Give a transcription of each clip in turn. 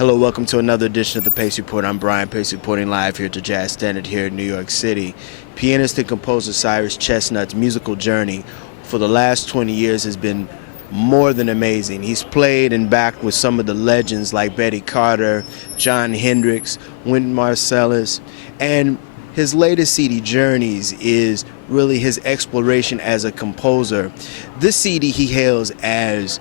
Hello, welcome to another edition of the Pace Report. I'm Brian Pace, reporting live here at the Jazz Standard here in New York City. Pianist and composer Cyrus Chestnut's musical journey for the last 20 years has been more than amazing. He's played and backed with some of the legends like Betty Carter, John Hendricks, Wynton Marsalis, and his latest CD, Journeys, is really his exploration as a composer. This CD he hails as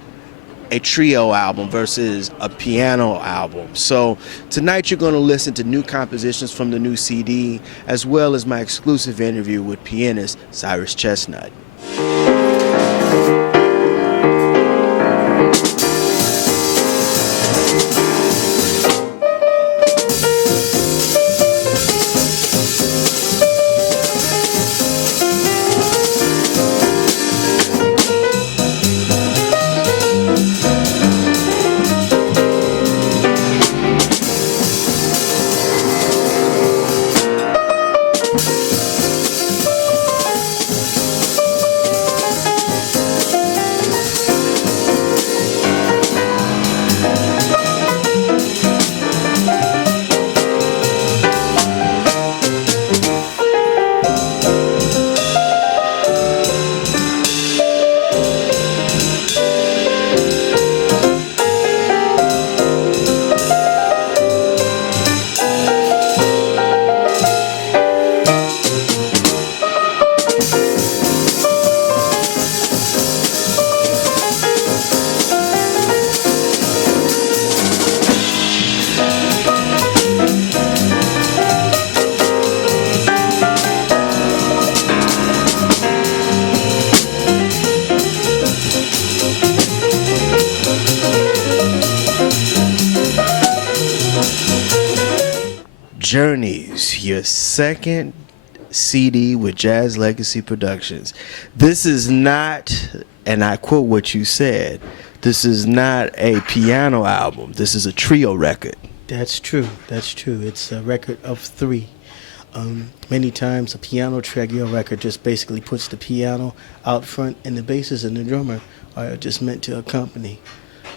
a trio album versus a piano album. So tonight you're going to listen to new compositions from the new CD, as well as my exclusive interview with pianist Cyrus Chestnut. Journeys, your second CD with Jazz Legacy Productions. This is not, and I quote what you said, this is not a piano album. This is a trio record. That's true. That's true. It's a record of three. Many times a piano trio record just basically puts the piano out front and the bassist and the drummer are just meant to accompany.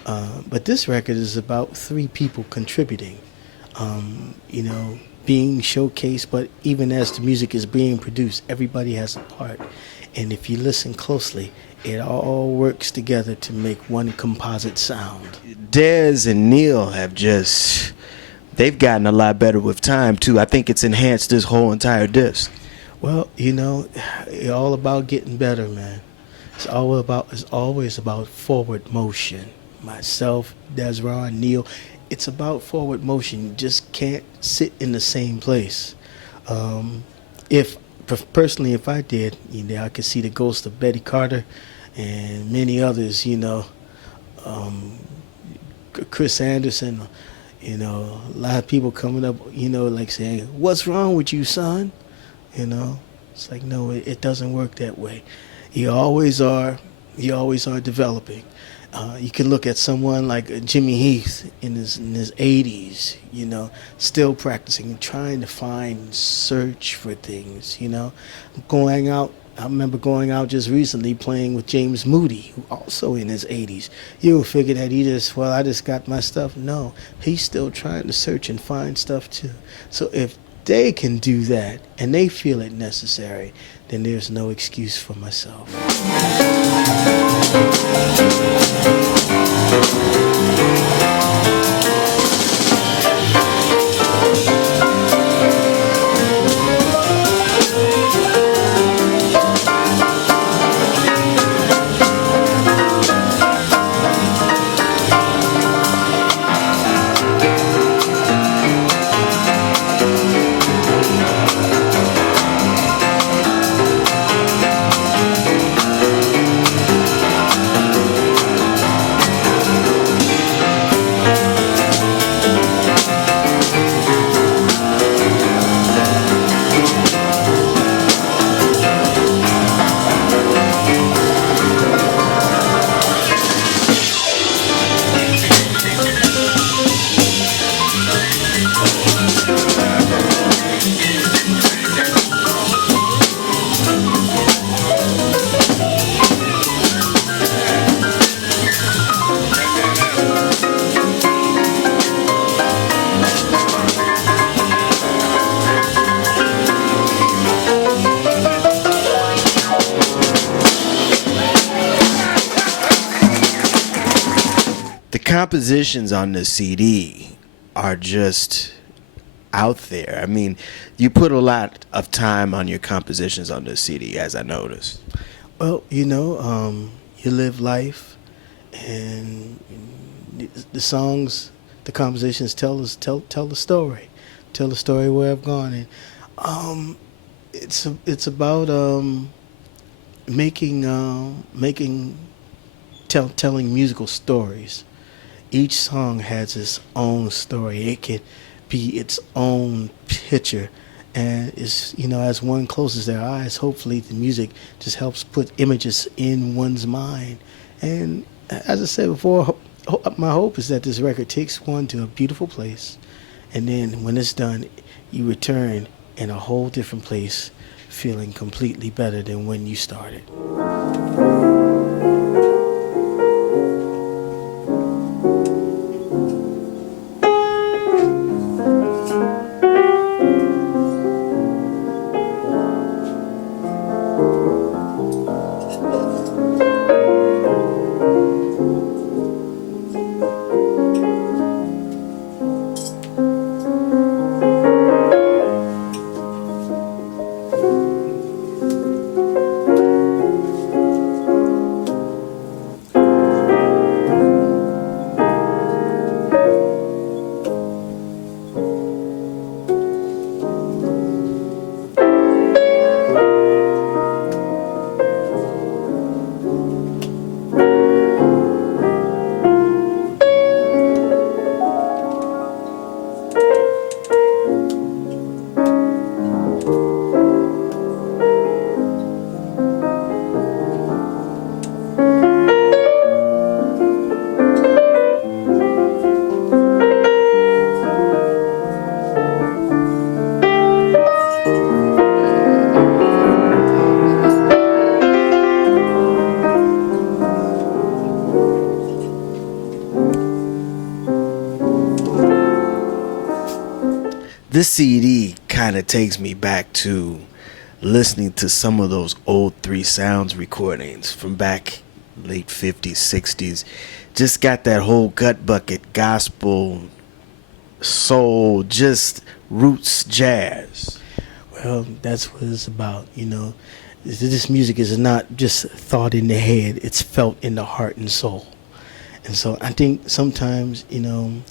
But this record is about three people contributing. Being showcased, but even as the music is being produced, everybody has a part. And if you listen closely, it all works together to make one composite sound. Dez and Neil they've gotten a lot better with time too. I think it's enhanced this whole entire disc. Well, it's all about getting better, man. It's always about forward motion. Myself, Dezron, Neil, it's about forward motion. You just can't sit in the same place. If I did, I could see the ghost of Betty Carter and many others, Chris Anderson, a lot of people coming up, like saying, "What's wrong with you, son?" It's like, no, it doesn't work that way. You always are developing. You can look at someone like Jimmy Heath in his 80s, still practicing, trying to search for things, going out. I remember going out just recently playing with James Moody, who also in his 80s. You would figure that I just got my stuff. No, he's still trying to search and find stuff too. So if they can do that and they feel it necessary, then there's no excuse for myself. compositions on the CD are just out there. I mean, you put a lot of time on your compositions on the CD, as I noticed. Well, you live life, and the songs, the compositions tell the story where I've gone, and it's about making telling musical stories. Each song has its own story. It can be its own picture, and it's as one closes their eyes, hopefully the music just helps put images in one's mind. And as I said before, my hope is that this record takes one to a beautiful place, and then when it's done, you return in a whole different place, feeling completely better than when you started. This CD kind of takes me back to listening to some of those old Three Sounds recordings from back late 50s, 60s. Just got that whole gut bucket, gospel, soul, just roots jazz. Well, that's what it's about. This music is not just thought in the head, it's felt in the heart and soul. And so I think sometimes, young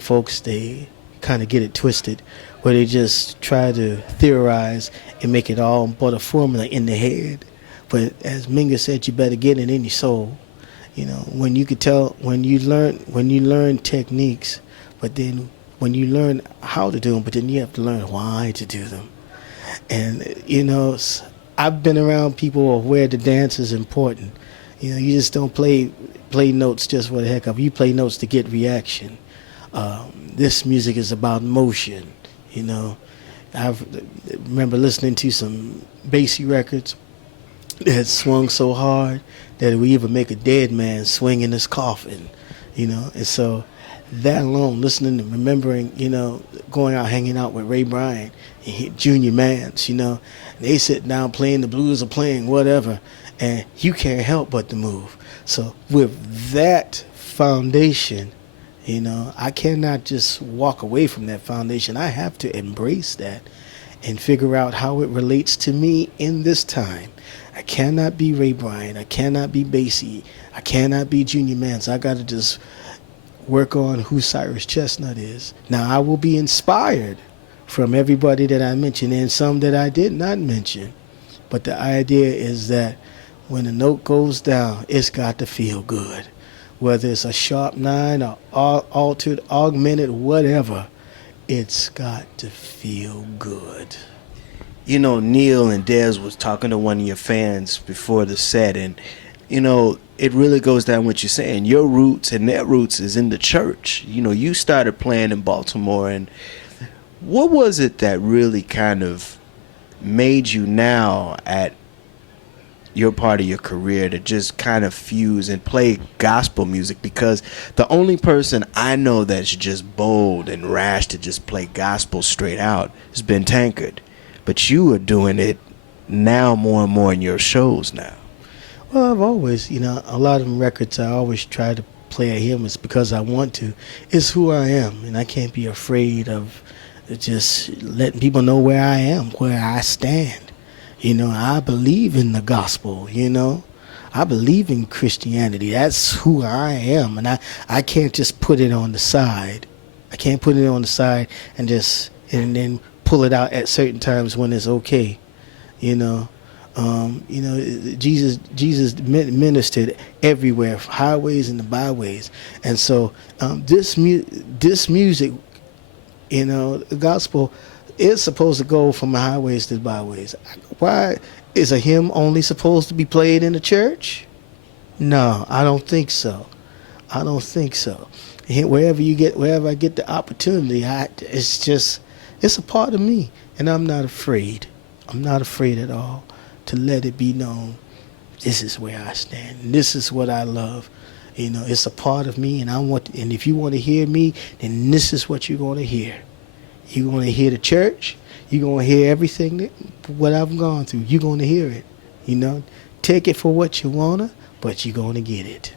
folks, they kind of get it twisted, where they just try to theorize and make it all but a formula in the head. But as Minga said, you better get it in your soul. When you could tell, when you learn techniques, but then when you learn how to do them, but then you have to learn why to do them. And I've been around people where the dance is important. You just don't play notes just for the heck of it. You play notes to get reaction. This music is about motion. I remember listening to some Basie records that swung so hard that it would even make a dead man swing in his coffin. And so that alone, listening and remembering, going out hanging out with Ray Bryant and Junior Mance, and they sit down playing the blues or playing whatever, and you can't help but to move. So with that foundation, I cannot just walk away from that foundation. I have to embrace that and figure out how it relates to me in this time. I cannot be Ray Bryant. I cannot be Basie. I cannot be Junior Mance. I got to just work on who Cyrus Chestnut is. Now, I will be inspired from everybody that I mentioned and some that I did not mention. But the idea is that when a note goes down, it's got to feel good. Whether it's a sharp 9 or altered, augmented, whatever, it's got to feel good. Neil and Dez was talking to one of your fans before the set, and it really goes down what you're saying. Your roots and their roots is in the church. You started playing in Baltimore, and what was it that really kind of made you now at your part of your career to just kind of fuse and play gospel music? Because the only person I know that's just bold and rash to just play gospel straight out has been Tankard. But you are doing it now more and more in your shows now. Well, I've always, a lot of them records I always try to play a hymn, it's because I want to. It's who I am, and I can't be afraid of just letting people know where I am, where I stand. I believe in the gospel, I believe in Christianity. That's who I am, and I can't just put it on the side. I can't put it on the side and then pull it out at certain times when it's okay. You know, Jesus ministered everywhere, highways and the byways, and so this music, the gospel is supposed to go from the highways to the byways. Why is a hymn only supposed to be played in the church? No, I don't think so. I don't think so. Wherever I get the opportunity, it's a part of me, and I'm not afraid. I'm not afraid at all to let it be known. This is where I stand. This is what I love. It's a part of me, and and if you want to hear me, then this is what you're going to hear. You're going to hear the church. You're going to hear everything what I've gone through. You're going to hear it. Take it for what you wanna, but you're going to get it.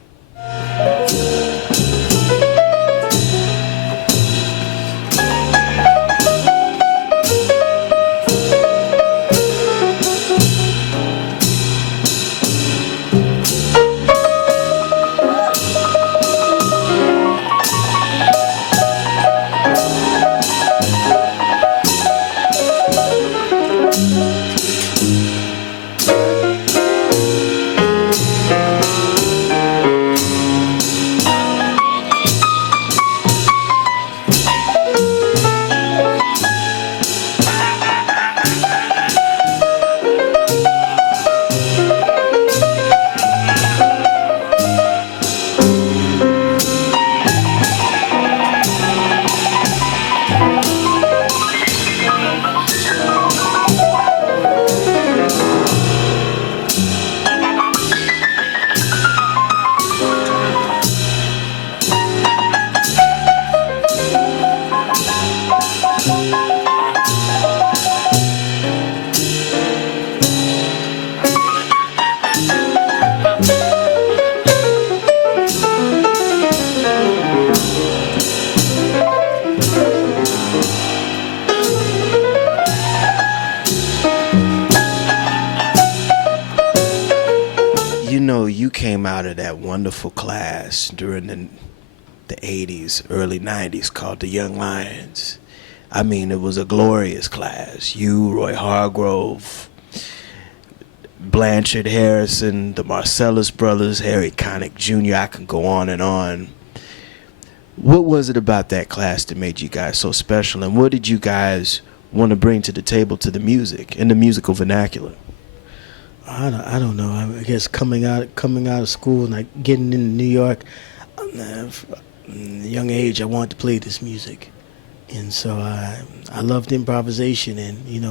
You came out of that wonderful class during the 80s, early 90s called the Young Lions. I mean, it was a glorious class. You, Roy Hargrove, Blanchard Harrison, the Marcellus brothers, Harry Connick Jr., I can go on and on. What was it about that class that made you guys so special, and what did you guys want to bring to the table to the music, in the musical vernacular? I don't know. I guess coming out of school and like getting into New York, from a young age, I wanted to play this music, and so I loved improvisation, and it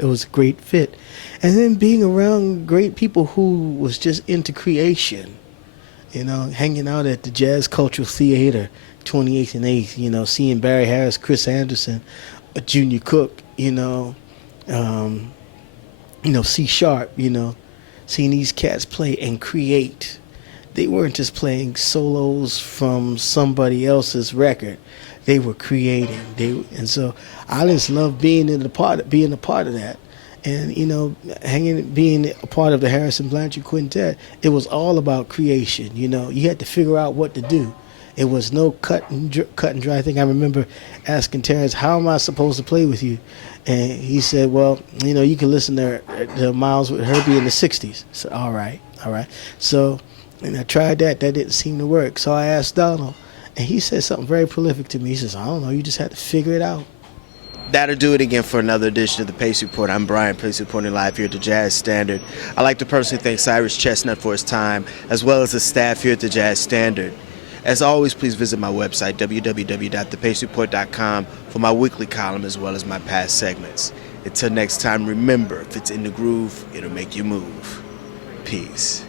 was a great fit, and then being around great people who was just into creation, hanging out at the Jazz Cultural Theater, 28th and 8th, seeing Barry Harris, Chris Anderson, Junior Cook, C Sharp, seeing these cats play and create. They weren't just playing solos from somebody else's record. They were creating. And so I just love being a part of that. And, being a part of the Harrison Blanchard Quintet, it was all about creation. You had to figure out what to do. It was no cut and dry thing. I remember asking Terrence, how am I supposed to play with you? And he said, well, you can listen to Miles with Herbie in the 60s. So, all right. So, and I tried that. That didn't seem to work. So I asked Donald, and he said something very prolific to me. He says, I don't know, you just had to figure it out. That'll do it again for another edition of the Pace Report. I'm Brian, Pace reporting live here at the Jazz Standard. I'd like to personally thank Cyrus Chestnut for his time, as well as the staff here at the Jazz Standard. As always, please visit my website, www.thepacereport.com, for my weekly column as well as my past segments. Until next time, remember, if it's in the groove, it'll make you move. Peace.